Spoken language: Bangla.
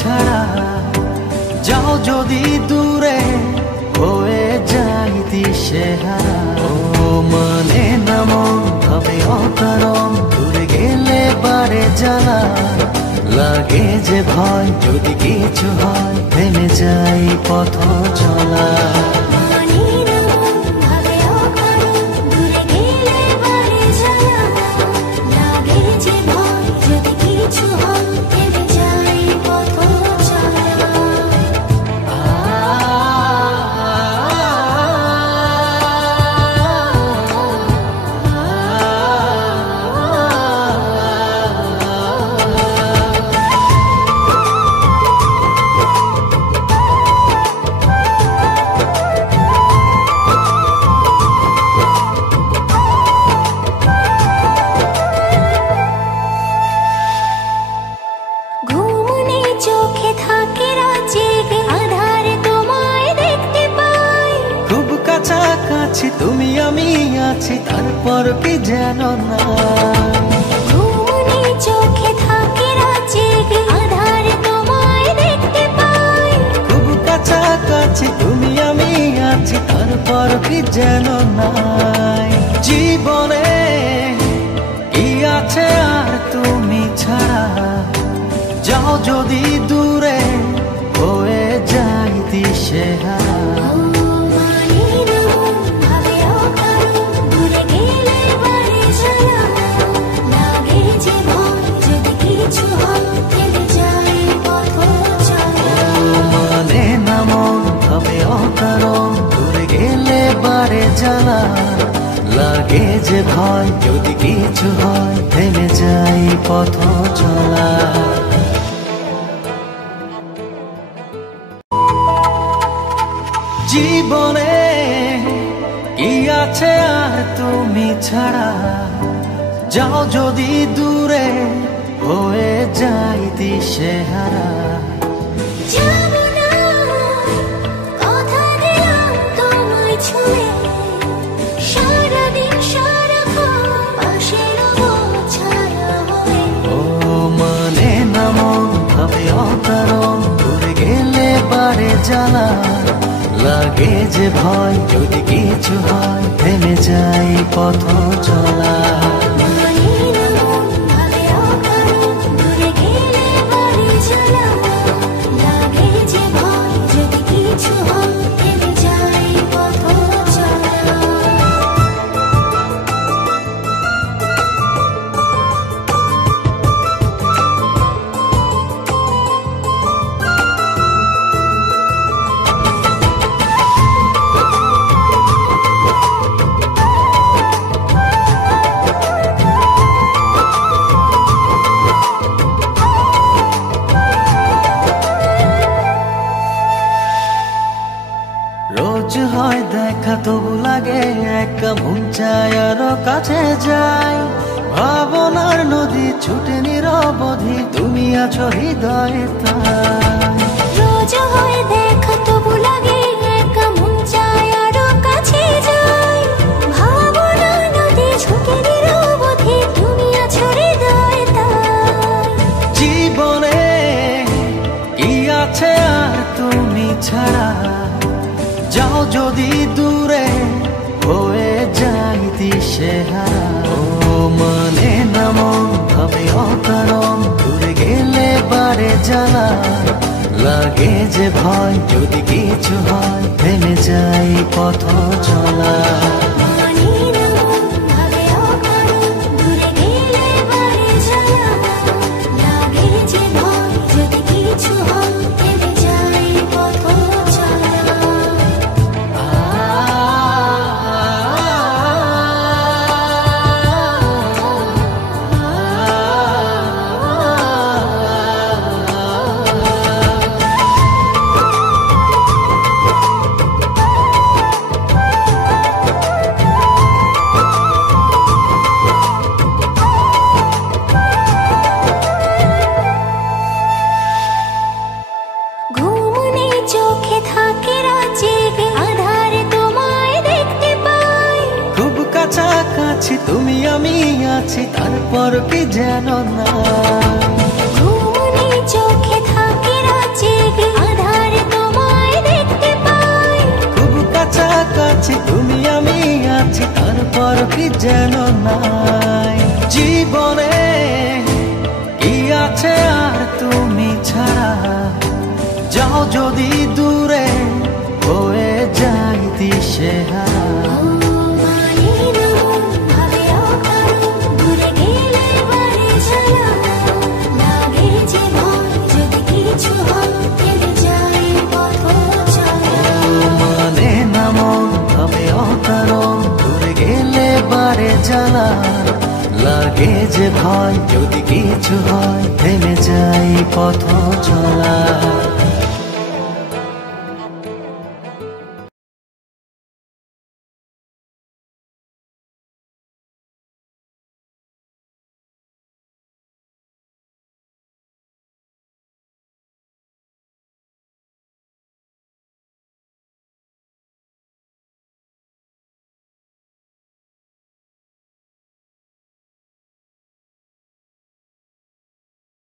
ছাড়া যাও যদি দূরে হয়ে যাই দিশেহারা। ও মানে না মন ভাবে অকারণ, দূরে গেলে বারে জ্বালা লাগে যে ভয়, যদি কিছু হয় থেমে যাই পথ চলা। কাছাকাছি তুমি আমি আছি, তারপর কি যেন না চোখে থাকে জেগে আধার তোমায় দেখতে পাই। খুব কাছাকাছি তুমি আমি আছি, তারপর কি যেন নাই। জীবনে কি আছে আর তুমি ছাড়া যাও যদি দূরে হয়ে যাই দিশেহারা। দূরে গেলে বারে জ্বালা লাগে যে ভয়, যদি কিছু হয় থেমে যাই পথ চলা। জীবনে কি আছে আর তুমি ছাড়া যাও যদি দূরে হয়ে যাই দিশেহারা। দূরে গেলে বারে জ্বালা লাগে যে ভয়, যদি কিছু হয় থেমে যাই পথ চলা। রোজ হয় দেখা তবু লাগে একা, মন চায় আরো কাছে যাই। ভাবনার নদী ছুটে নিরবধি, তুমি আছো হৃদয়ে তাই। রোজ হয় দেখা তবু লাগে একা, মন চায় আরো কাছে যাই। ভাবনার নদী ছুটে নিরবধি, তুমি আছো হৃদয়ে তাই। জীবনে কি আছে আর তুমি ছাড়া যাও যদি দূরে হয়ে যাই দিশেহারা। ও মানে না মন ভাবে অকারণ, দূরে গেলে বারে জ্বালা লাগে যে ভয়, যদি কিছু হয় থেমে যাই পথ চলা। কাছাকাছি তুমি আমি আছি, তারপর কি যেন না চোখে থাকে যেন নাই। জীবনে কি আছে আর তুমি ছাড়া, যাও যদি দূরে হয়ে যাই দিশেহারা। জ্বালা লাগে যে ভয়, যদি কিছু হয় থেমে যাই পথ চলা।